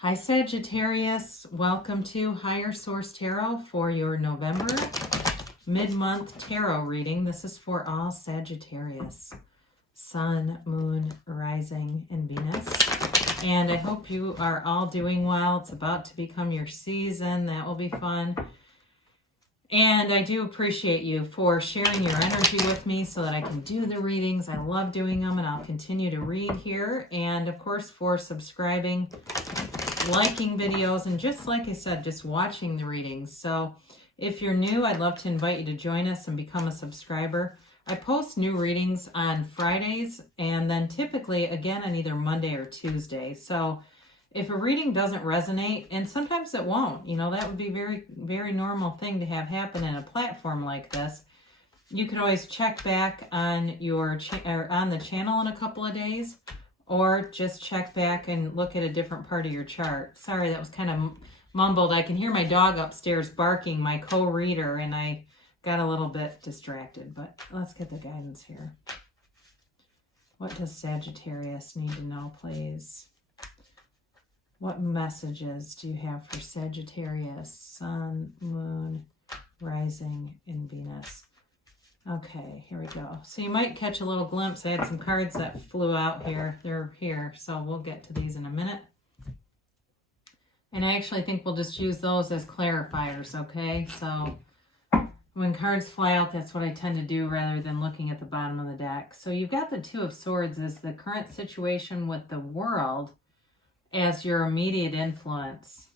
Hi Sagittarius, welcome to Higher Source Tarot for your November mid-month tarot reading. This is for all Sagittarius, Sun, Moon, Rising, and Venus. And I hope you are all doing well. It's about to become your season. That will be fun. And I do appreciate you for sharing your energy with me so that I can do the readings. I love doing them and I'll continue to read here. And of course for subscribing, liking videos, and just like I said, just watching the readings. So if you're new, I'd love to invite you to join us and become a subscriber. I post new readings on Fridays and then typically again on either Monday or Tuesday. So if a reading doesn't resonate, and sometimes it won't, that would be very normal thing to have happen in a platform like this. You can always check back on your on the channel in a couple of days, or just check back and look at a different part of your chart. Sorry, that was kind of mumbled. I can hear my dog upstairs barking, my co-reader, and I got a little bit distracted, but let's get the guidance here. What does Sagittarius need to know, please? What messages do you have for Sagittarius, Sun, Moon, Rising, and Venus? Okay, here we go. So you might catch a little glimpse. I had some cards that flew out here. They're here, so we'll get to these in a minute. And I actually think we'll just use those as clarifiers, okay? So when cards fly out, that's what I tend to do rather than looking at the bottom of the deck. So you've got the Two of Swords as the current situation with the world as your immediate influence.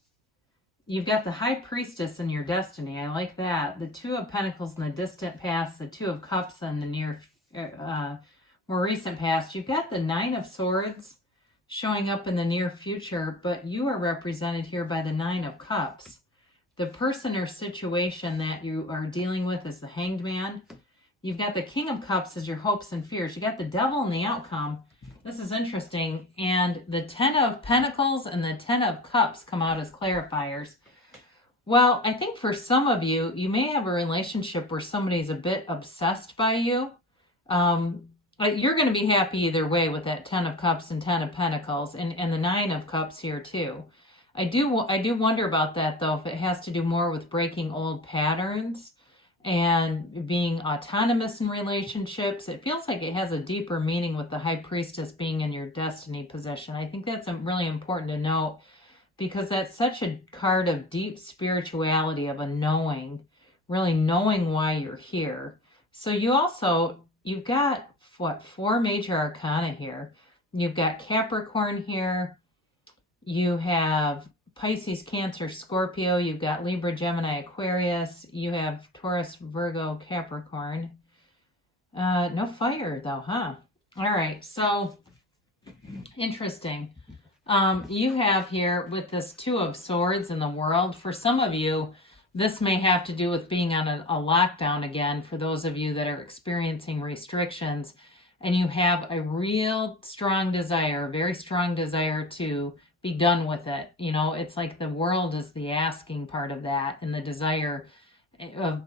You've got the High Priestess in your destiny. I like that. The Two of Pentacles in the distant past, the Two of Cups in the more recent past. You've got the Nine of Swords showing up in the near future, but you are represented here by the Nine of Cups. The person or situation that you are dealing with is the Hanged Man. You've got the King of Cups as your hopes and fears. You got the Devil in the outcome. This is interesting. And the Ten of Pentacles and the Ten of Cups come out as clarifiers. Well, I think for some of you, you may have a relationship where somebody's a bit obsessed by you. You're going to be happy either way with that Ten of Cups and Ten of Pentacles and the Nine of Cups here too. I do wonder about that though, if it has to do more with breaking old patterns and being autonomous in relationships. It feels like it has a deeper meaning with the High Priestess being in your destiny position. I think that's really important to note because that's such a card of deep spirituality, of a knowing, really knowing why you're here. So you've got, what, 4 major arcana here. You've got Capricorn here. You have Pisces, Cancer, Scorpio. You've got Libra, Gemini, Aquarius. You have Taurus, Virgo, Capricorn. No fire though, huh? All right, so interesting. You have here with this Two of Swords in the world. For some of you, this may have to do with being on a lockdown again. For those of you that are experiencing restrictions, and you have a real strong desire, a very strong desire to be done with it. It's like the world is the asking part of that, and the desire of,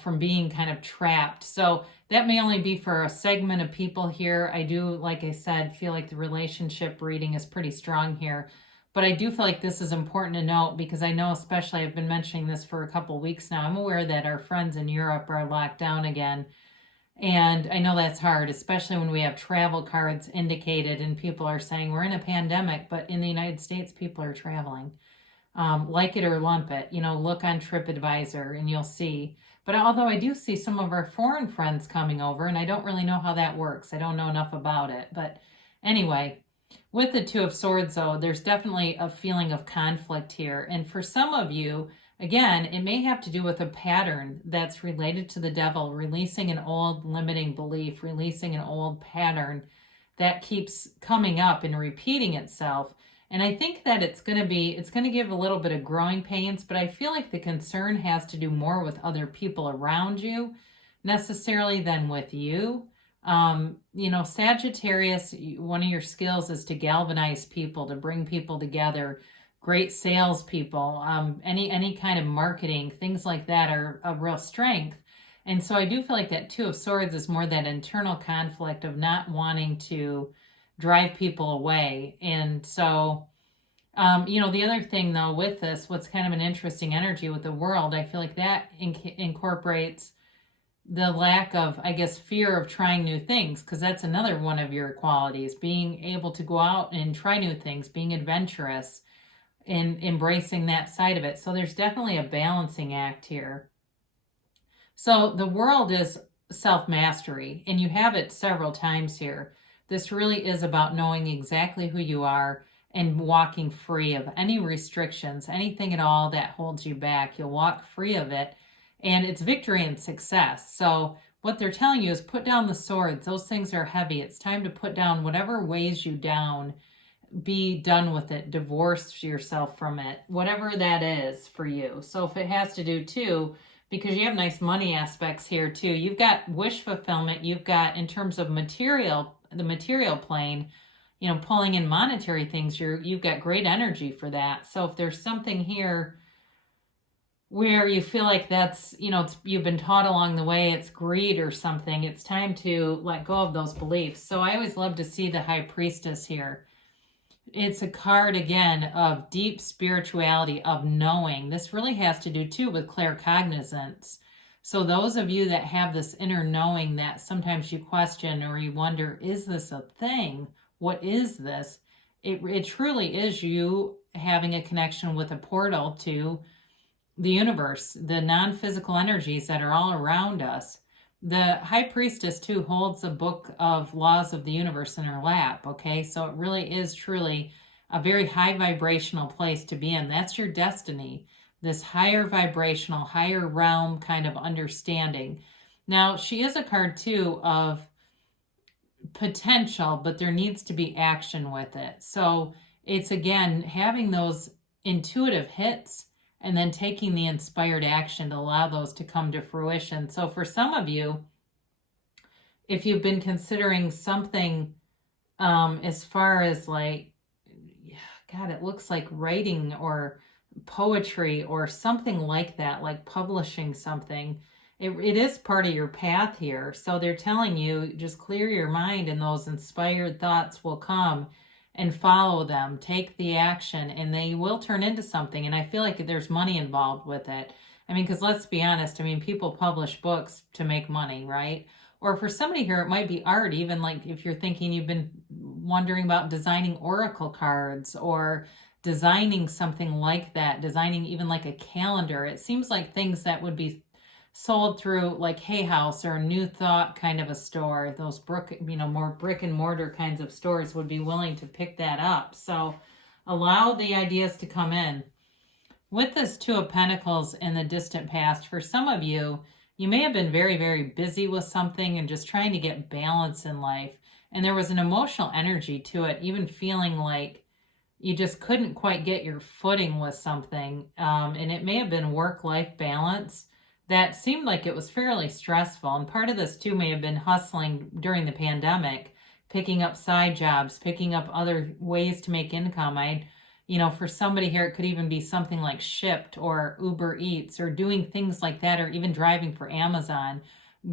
from being kind of trapped. So that may only be for a segment of people here. I do, like I said, feel like the relationship reading is pretty strong here. But I do feel like this is important to note because I know, especially, I've been mentioning this for a couple weeks now. I'm aware that our friends in Europe are locked down again. And I know that's hard, especially when we have travel cards indicated and people are saying we're in a pandemic, but in the United States, people are traveling. Like it or lump it, look on TripAdvisor and you'll see. But although I do see some of our foreign friends coming over, and I don't really know how that works. I don't know enough about it. But anyway, with the Two of Swords, though, there's definitely a feeling of conflict here. And for some of you, again, it may have to do with a pattern that's related to the devil, releasing an old limiting belief, releasing an old pattern that keeps coming up and repeating itself. And I think that it's going to give a little bit of growing pains, but I feel like the concern has to do more with other people around you necessarily than with you. Sagittarius, one of your skills is to galvanize people, to bring people together. Great salespeople, any kind of marketing, things like that are a real strength. And so I do feel like that Two of Swords is more that internal conflict of not wanting to drive people away. And so The other thing though with this, what's kind of an interesting energy with the world, I feel like that incorporates the lack of, I guess, fear of trying new things, because that's another one of your qualities, being able to go out and try new things, being adventurous and embracing that side of it. So there's definitely a balancing act here. So the world is self-mastery, and you have it several times here. This really is about knowing exactly who you are and walking free of any restrictions, anything at all that holds you back. You'll walk free of it, and it's victory and success. So what they're telling you is put down the swords. Those things are heavy. It's time to put down whatever weighs you down. Be done with it. Divorce yourself from it, whatever that is for you. So if it has to do too, because you have nice money aspects here too. You've got wish fulfillment. You've got, in terms of material, the material plane, pulling in monetary things, you've got great energy for that. So if there's something here where you feel like that's, you've been taught along the way, it's greed or something, it's time to let go of those beliefs. So I always love to see the High Priestess here. It's a card, again, of deep spirituality, of knowing. This really has to do, too, with claircognizance. So those of you that have this inner knowing that sometimes you question or you wonder, is this a thing? What is this? It truly is you having a connection with a portal to the universe, the non-physical energies that are all around us. The High Priestess, too, holds a book of laws of the universe in her lap, okay? So it really is truly a very high vibrational place to be in. That's your destiny, this higher vibrational, higher realm kind of understanding. Now, she is a card, too, of potential, but there needs to be action with it. So it's, again, having those intuitive hits and then taking the inspired action to allow those to come to fruition. So for some of you, if you've been considering something as far as like, God, it looks like writing or poetry or something like that, like publishing something, it is part of your path here. So they're telling you, just clear your mind and those inspired thoughts will come, and follow them, take the action, and they will turn into something. And I feel like there's money involved with it. I mean, because let's be honest, people publish books to make money, right? Or for somebody here, it might be art, even like if you're thinking you've been wondering about designing oracle cards or designing something like that, designing even like a calendar. It seems like things that would be sold through like Hay House or New Thought kind of a store, those more brick and mortar kinds of stores would be willing to pick that up. So allow the ideas to come in. With this Two of Pentacles in the distant past, for some of you, you may have been very, very busy with something and just trying to get balance in life. And there was an emotional energy to it, even feeling like you just couldn't quite get your footing with something. And it may have been work-life balance that seemed like it was fairly stressful. And part of this too may have been hustling during the pandemic, picking up side jobs, picking up other ways to make income. For somebody here, it could even be something like Shipt or Uber Eats or doing things like that, or even driving for Amazon,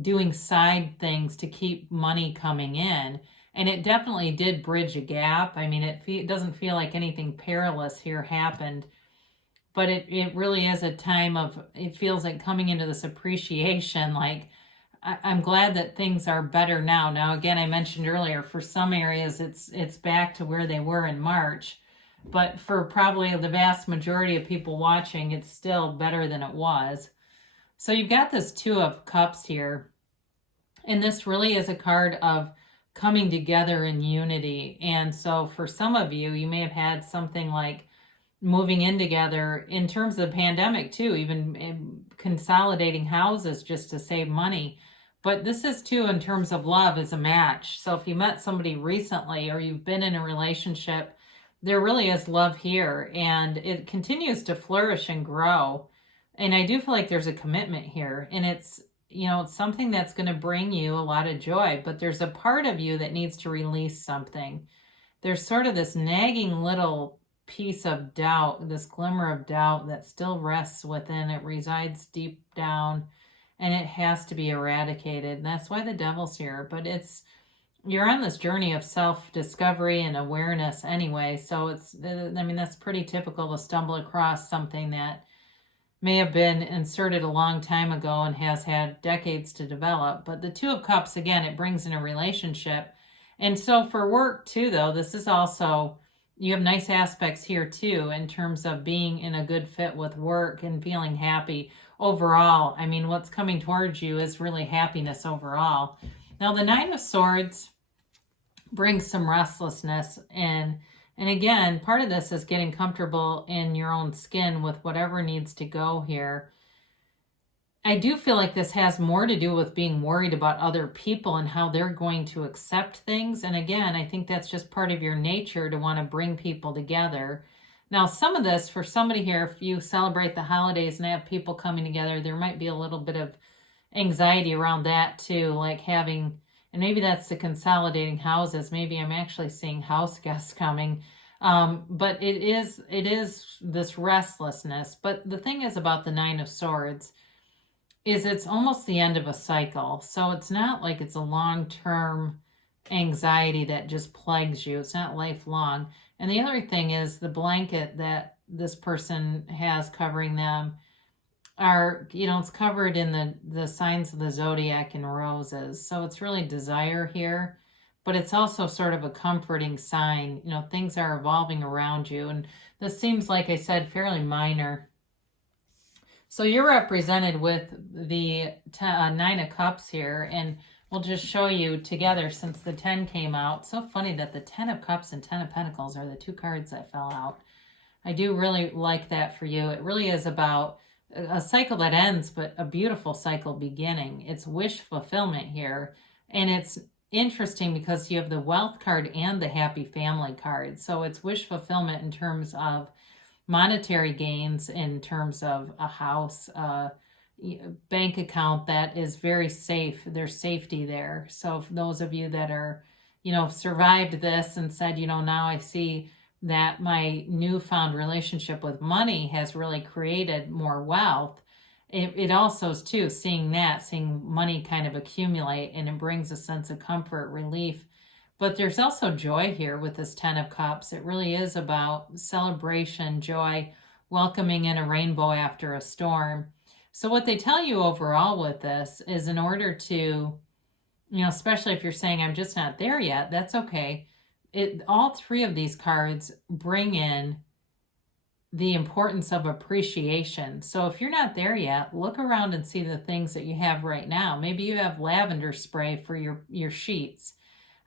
doing side things to keep money coming in. And it definitely did bridge a gap. It doesn't feel like anything perilous here happened. But it really is a time of, it feels like coming into this appreciation, like I'm glad that things are better now. Now, again, I mentioned earlier, for some areas, it's back to where they were in March. But for probably the vast majority of people watching, it's still better than it was. So you've got this Two of Cups here. And this really is a card of coming together in unity. And so for some of you, you may have had something like moving in together in terms of the pandemic too, even consolidating houses just to save money. But this is too in terms of love as a match. So if you met somebody recently or you've been in a relationship, there really is love here, and it continues to flourish and grow. And I do feel like there's a commitment here, and it's something that's going to bring you a lot of joy, but there's a part of you that needs to release something. There's sort of this nagging little piece of doubt, this glimmer of doubt that still rests within. It resides deep down, and it has to be eradicated. And that's why the Devil's here. But it's you're on this journey of self-discovery and awareness anyway. So it's, I mean, that's pretty typical to stumble across something that may have been inserted a long time ago and has had decades to develop. But the Two of Cups, again, it brings in a relationship. And so for work too, though, this is also, you have nice aspects here too in terms of being in a good fit with work and feeling happy overall. I mean, what's coming towards you is really happiness overall. Now, the Nine of Swords brings some restlessness in. And again, part of this is getting comfortable in your own skin with whatever needs to go here. I do feel like this has more to do with being worried about other people and how they're going to accept things. And again, I think that's just part of your nature to want to bring people together. Now, some of this, for somebody here, if you celebrate the holidays and have people coming together, there might be a little bit of anxiety around that too, like having, and maybe that's the consolidating houses. Maybe I'm actually seeing house guests coming. But it is this restlessness. But the thing is about the Nine of Swords is it's almost the end of a cycle. So it's not like it's a long-term anxiety that just plagues you. It's not lifelong. And the other thing is the blanket that this person has covering them are, it's covered in the signs of the zodiac and roses. So it's really desire here, but it's also sort of a comforting sign. Things are evolving around you. And this seems, like I said, fairly minor. So you're represented with the Nine of Cups here, and we'll just show you together since the 10 came out. So funny that the 10 of Cups and 10 of Pentacles are the two cards that fell out. I do really like that for you. It really is about a cycle that ends, but a beautiful cycle beginning. It's wish fulfillment here. And it's interesting because you have the Wealth card and the Happy Family card. So it's wish fulfillment in terms of monetary gains, in terms of a house, bank account that is very safe. There's safety there. So for those of you that are, survived this and said, now I see that my newfound relationship with money has really created more wealth. It also is too, seeing money kind of accumulate, and it brings a sense of comfort, relief. But there's also joy here with this 10 of Cups. It really is about celebration, joy, welcoming in a rainbow after a storm. So what they tell you overall with this is, in order to, especially if you're saying, I'm just not there yet, that's okay. All three of these cards bring in the importance of appreciation. So if you're not there yet, look around and see the things that you have right now. Maybe you have lavender spray for your sheets.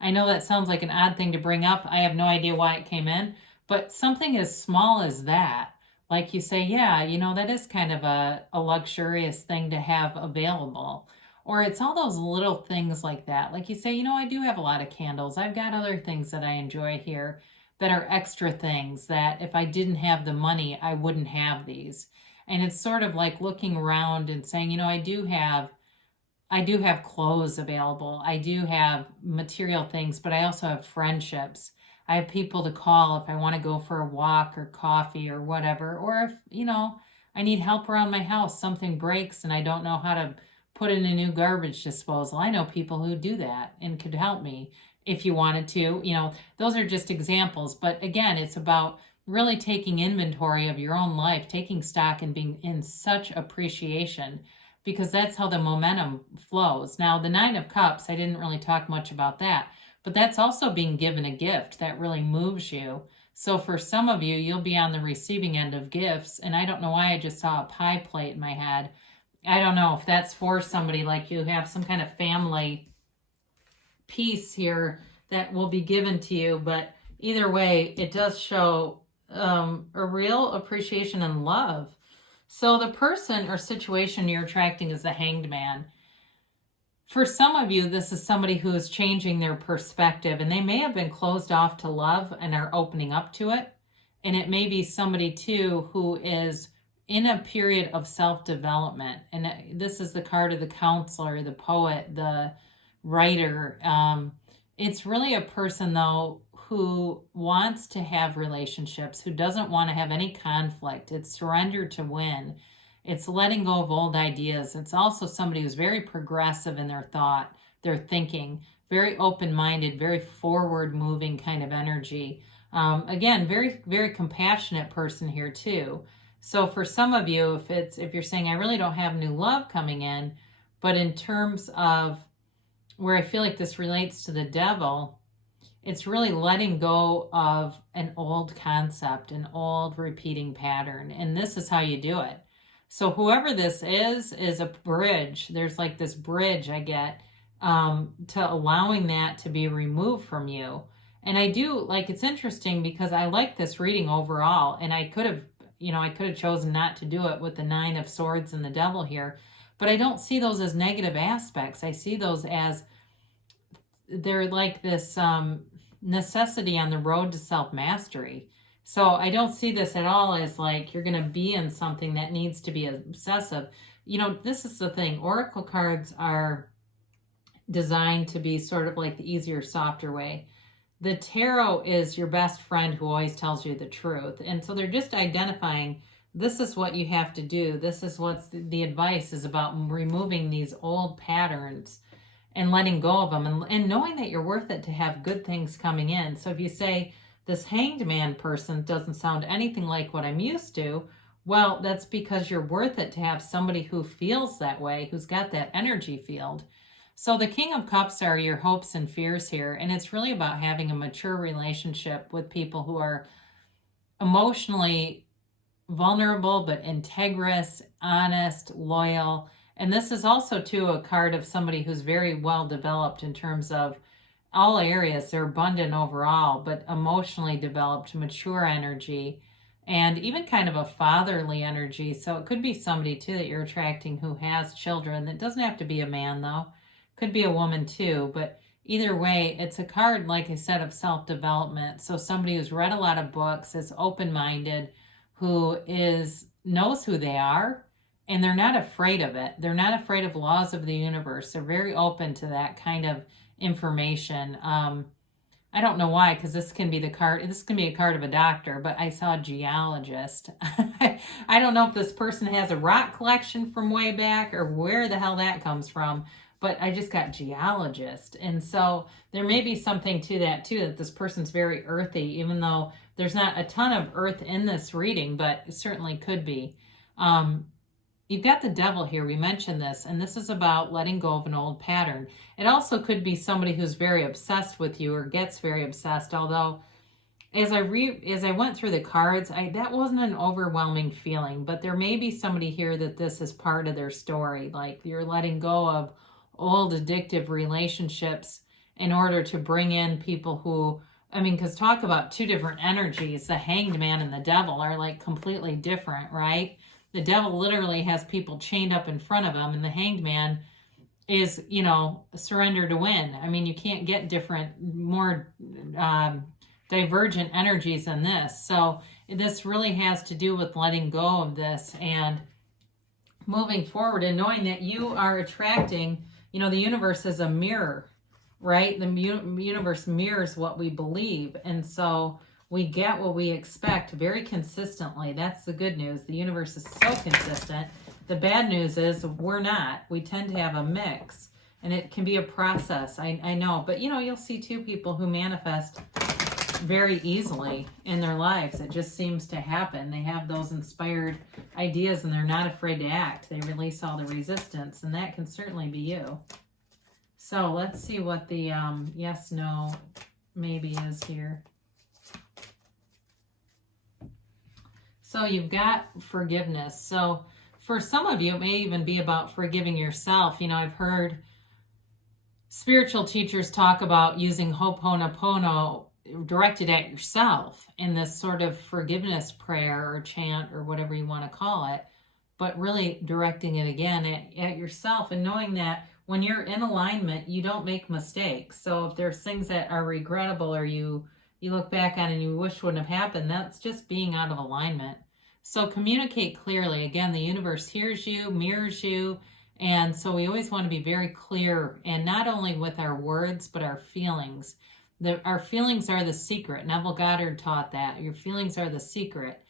I know that sounds like an odd thing to bring up. I have no idea why it came in, but something as small as that, like you say, yeah, that is kind of a luxurious thing to have available. Or it's all those little things like that. Like you say, I do have a lot of candles. I've got other things that I enjoy here that are extra things that if I didn't have the money, I wouldn't have these. And it's sort of like looking around and saying, I do have clothes available. I do have material things, but I also have friendships. I have people to call if I want to go for a walk or coffee or whatever. Or if, I need help around my house, something breaks and I don't know how to put in a new garbage disposal. I know people who do that and could help me if you wanted to. Those are just examples. But again, it's about really taking inventory of your own life, taking stock and being in such appreciation, because that's how the momentum flows. Now, the Nine of Cups, I didn't really talk much about that, but that's also being given a gift that really moves you. So for some of you, you'll be on the receiving end of gifts, and I don't know why I just saw a pie plate in my head. I don't know if that's for somebody, like you have some kind of family piece here that will be given to you, but either way, it does show a real appreciation and love. So the person or situation you're attracting is the Hanged Man. For some of you, this is somebody who is changing their perspective, and they may have been closed off to love and are opening up to it. And it may be somebody too who is in a period of self-development. And this is the card of the counselor, the poet, the writer. It's really a person, though, who wants to have relationships, who doesn't want to have any conflict. It's surrender to win. It's letting go of old ideas. It's also somebody who's very progressive in their thought, their thinking, very open-minded, very forward-moving kind of energy. Again, very, very compassionate person here too. So for some of you, if you're saying, I really don't have new love coming in, but in terms of where I feel like this relates to the devil, it's really letting go of an old concept, an old repeating pattern. And this is how you do it. So whoever this is a bridge. There's like this bridge I get to allowing that to be removed from you. And I do, like, it's interesting because I like this reading overall, and I could have chosen not to do it with the 9 of Swords and the devil here, but I don't see those as negative aspects. I see those as they're like this necessity on the road to self-mastery. So I don't see this at all as like you're going to be in something that needs to be obsessive. This is the thing. Oracle cards are designed to be sort of like the easier, softer way. The tarot is your best friend who always tells you the truth. And so they're just identifying, this is what you have to do. This is what's the advice is about, removing these old patterns and letting go of them, and knowing that you're worth it to have good things coming in. So if you say, this Hanged Man person doesn't sound anything like what I'm used to, well, that's because you're worth it to have somebody who feels that way, who's got that energy field. So the King of Cups are your hopes and fears here, and it's really about having a mature relationship with people who are emotionally vulnerable but integrous, honest, loyal. And this is also, too, a card of somebody who's very well developed in terms of all areas. They're abundant overall, but emotionally developed, mature energy, and even kind of a fatherly energy. So it could be somebody, too, that you're attracting who has children. It doesn't have to be a man, though. Could be a woman too, but either way, it's a card, like I said, of self-development. So somebody who's read a lot of books, is open-minded, who knows who they are, and they're not afraid of it. They're not afraid of laws of the universe. They're very open to that kind of information. I don't know why, because this can be a card of a doctor, but I saw a geologist. I don't know if this person has a rock collection from way back or where the hell that comes from, but I just got geologist. And so there may be something to that too, that this person's very earthy, even though there's not a ton of earth in this reading, but it certainly could be. You've got the devil here. We mentioned this, and this is about letting go of an old pattern. It also could be somebody who's very obsessed with you or gets very obsessed, although as I went through the cards, that wasn't an overwhelming feeling, but there may be somebody here that this is part of their story, like you're letting go of old addictive relationships in order to bring in people who, because talk about two different energies. The Hanged Man and the devil are like completely different, right? The devil literally has people chained up in front of him, and the Hanged Man is, surrender to win. You can't get different, more divergent energies than this. So this really has to do with letting go of this and moving forward and knowing that you are attracting. The universe is a mirror, right? The universe mirrors what we believe. And so we get what we expect very consistently. That's the good news. The universe is so consistent. The bad news is we're not. We tend to have a mix, and it can be a process. I know. But, you'll see two people who manifest very easily in their lives. It just seems to happen. They have those inspired ideas and they're not afraid to act. They release all the resistance, and that can certainly be you. So let's see what the yes, no, maybe is here. So you've got forgiveness. So for some of you, it may even be about forgiving yourself. I've heard spiritual teachers talk about using Ho'oponopono directed at yourself in this sort of forgiveness prayer or chant or whatever you want to call it, but really directing it again at yourself, and knowing that when you're in alignment, you don't make mistakes. So if there's things that are regrettable or you look back on and you wish wouldn't have happened, that's just being out of alignment. So communicate clearly. Again, the universe hears you, mirrors you, and so we always want to be very clear, and not only with our words, but our feelings. Our feelings are the secret. Neville Goddard taught that. Your feelings are the secret.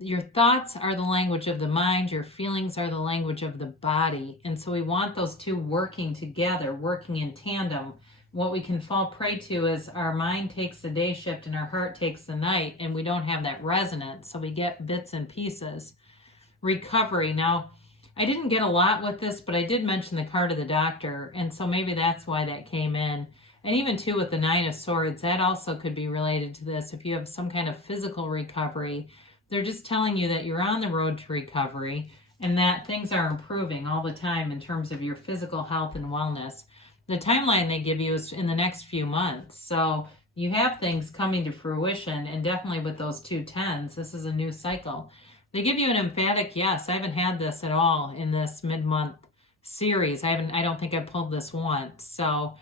your thoughts are the language of the mind, your feelings are the language of the body. And so we want those two working together, working in tandem. What we can fall prey to is our mind takes the day shift and our heart takes the night, and we don't have that resonance. So we get bits and pieces. Recovery. Now, I didn't get a lot with this, but I did mention the card of the doctor, and so maybe that's why that came in. And even too with the Nine of Swords, that also could be related to this. If you have some kind of physical recovery, they're just telling you that you're on the road to recovery and that things are improving all the time in terms of your physical health and wellness. The timeline they give you is in the next few months. So you have things coming to fruition, and definitely with those 2 tens, this is a new cycle. They give you an emphatic yes. I haven't had this at all in this mid-month series. I don't think I pulled this once. So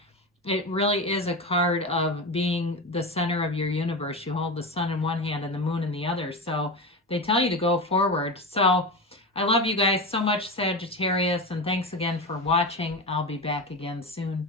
it really is a card of being the center of your universe. You hold the sun in one hand and the moon in the other. So they tell you to go forward. So I love you guys so much, Sagittarius, and thanks again for watching. I'll be back again soon.